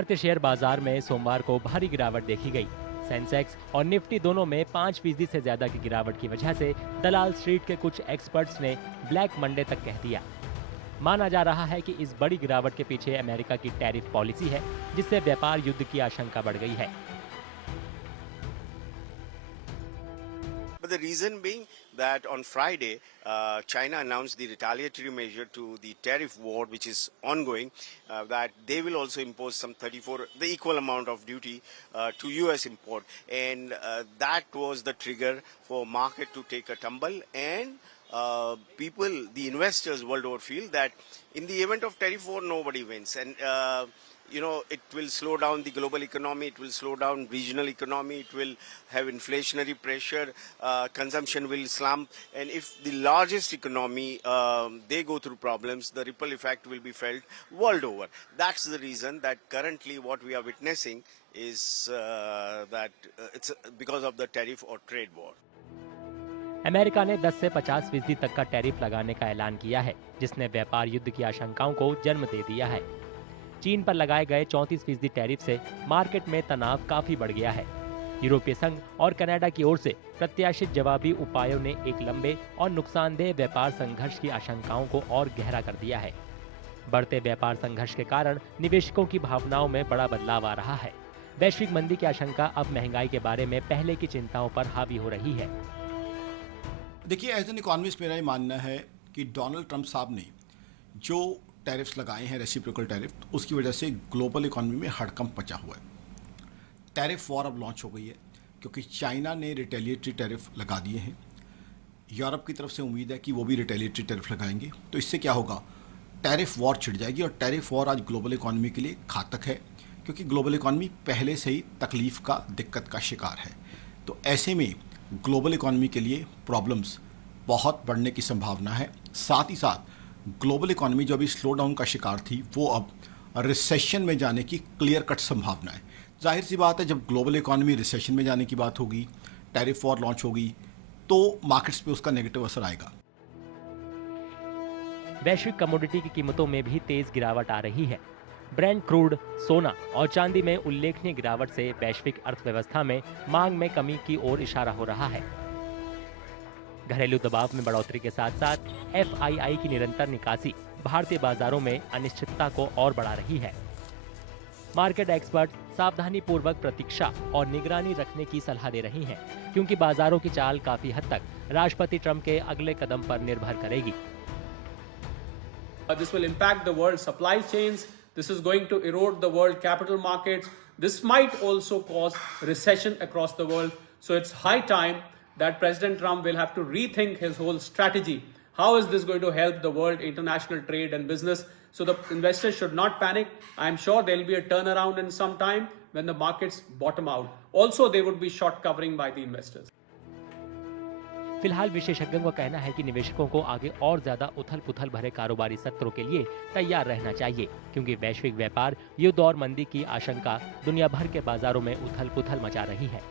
भारतीय शेयर बाजार में सोमवार को भारी गिरावट देखी गई। सेंसेक्स और निफ्टी दोनों में 5% से ज्यादा की गिरावट की वजह से दलाल स्ट्रीट के कुछ एक्सपर्ट्स ने ब्लैक मंडे तक कह दिया। माना जा रहा है कि इस बड़ी गिरावट के पीछे अमेरिका की टैरिफ पॉलिसी है, जिससे व्यापार युद्ध की आशंका बढ़ गई है। But the reason being that on Friday, China announced the retaliatory measure to the tariff war, which is ongoing, that they will also impose some the equal amount of duty to US import. And that was the trigger for market to take a tumble. And people, the investors world over feel that in the event of tariff war, nobody wins. And it will slow down the global economy, it will slow down regional economy, it will have inflationary pressure, consumption will slump, and if the largest economy, they go through problems, the ripple effect will be felt world over. That's the reason that currently what we are witnessing is that it's because of the tariff or trade war. America ने 10 से 50% तक का tariff लगाने का ऐलान किया है, जिसने व्यापार युद्ध की आशंकाओं को जन्म दे दिया है। चीन पर लगाए गए 34% टैरिफ से मार्केट में तनाव काफी बढ़ गया है। यूरोपीय संघ और कनाडा की ओर से प्रत्याशित जवाबी उपायों ने एक लंबे और नुकसानदेह व्यापार संघर्ष की आशंकाओं को और गहरा कर दिया है। बढ़ते व्यापार संघर्ष के कारण निवेशकों की भावनाओं में बड़ा बदलाव आ रहा है। वैश्विक मंदी की आशंका अब महंगाई के बारे में पहले की चिंताओं पर हावी हो रही है। देखिए, एज एन इकोनॉमिस्ट मेरा ये मानना है कि डोनाल्ड ट्रंप साहब ने जो टैरिफ्स लगाए हैं, रेसिप्रोकल टैरिफ, उसकी वजह से ग्लोबल इकोनॉमी में हड़कंप मचा हुआ है। टैरिफ वॉर अब लॉन्च हो गई है क्योंकि चाइना ने रिटेलिएटरी टैरिफ लगा दिए हैं। यूरोप की तरफ से उम्मीद है कि वो भी रिटेलिएटरी टैरिफ लगाएंगे, तो इससे क्या होगा, टैरिफ वॉर छिड़ जाएगी। और टैरिफ वॉर आज ग्लोबल इकोनॉमी के लिए घातक है क्योंकि ग्लोबल इकोनॉमी पहले से ही तकलीफ का, दिक्कत का शिकार है। तो ऐसे में ग्लोबल इकोनॉमी के लिए प्रॉब्लम्स बहुत बढ़ने की संभावना है। साथ ही साथ ग्लोबल इकोनॉमी जो अभी स्लो डाउन का शिकार थी, वो अब रिसेशन में जाने की क्लियर कट संभावना है। जाहिर सी बात है, जब ग्लोबल इकोनॉमी रिसेशन में जाने की बात होगी, टैरिफ वॉर लॉन्च होगी, तो मार्केट्स पे उसका नेगेटिव असर आएगा। वैश्विक कमोडिटी की कीमतों में भी तेज गिरावट आ रही है। ब्रेंट क्रूड, सोना और चांदी में उल्लेखनीय गिरावट से वैश्विक अर्थव्यवस्था में मांग में कमी की ओर इशारा हो रहा है। घरेलू दबाव में बढ़ोतरी के साथ साथ एफआईआई की निरंतर निकासी भारतीय बाजारों में अनिश्चितता को और बढ़ा रही है। मार्केट एक्सपर्ट सावधानी पूर्वक प्रतीक्षा और निगरानी रखने की सलाह दे रही हैं, क्योंकि बाजारों की चाल काफी हद तक राष्ट्रपति ट्रंप के अगले कदम पर निर्भर करेगी। This will impact the world supply chains. This is going to erode the world capital markets. This might also cause recession across the world. So it's high time that President Trump will have to rethink his whole strategy. How is this going to help the world, international trade and business? So the investors should not panic. I'm sure there will be a turnaround in some time when the markets bottom out. Also, they would be short covering by the investors. फिलहाल विशेषज्ञों का कहना है कि निवेशकों को आगे और ज्यादा उथल-पुथल भरे कारोबारी सत्रों के लिए तैयार रहना चाहिए, क्योंकि वैश्विक व्यापार युद्ध और मंदी की आशंका दुनिया भर के बाजारों में उथल-पुथल मचा रही है।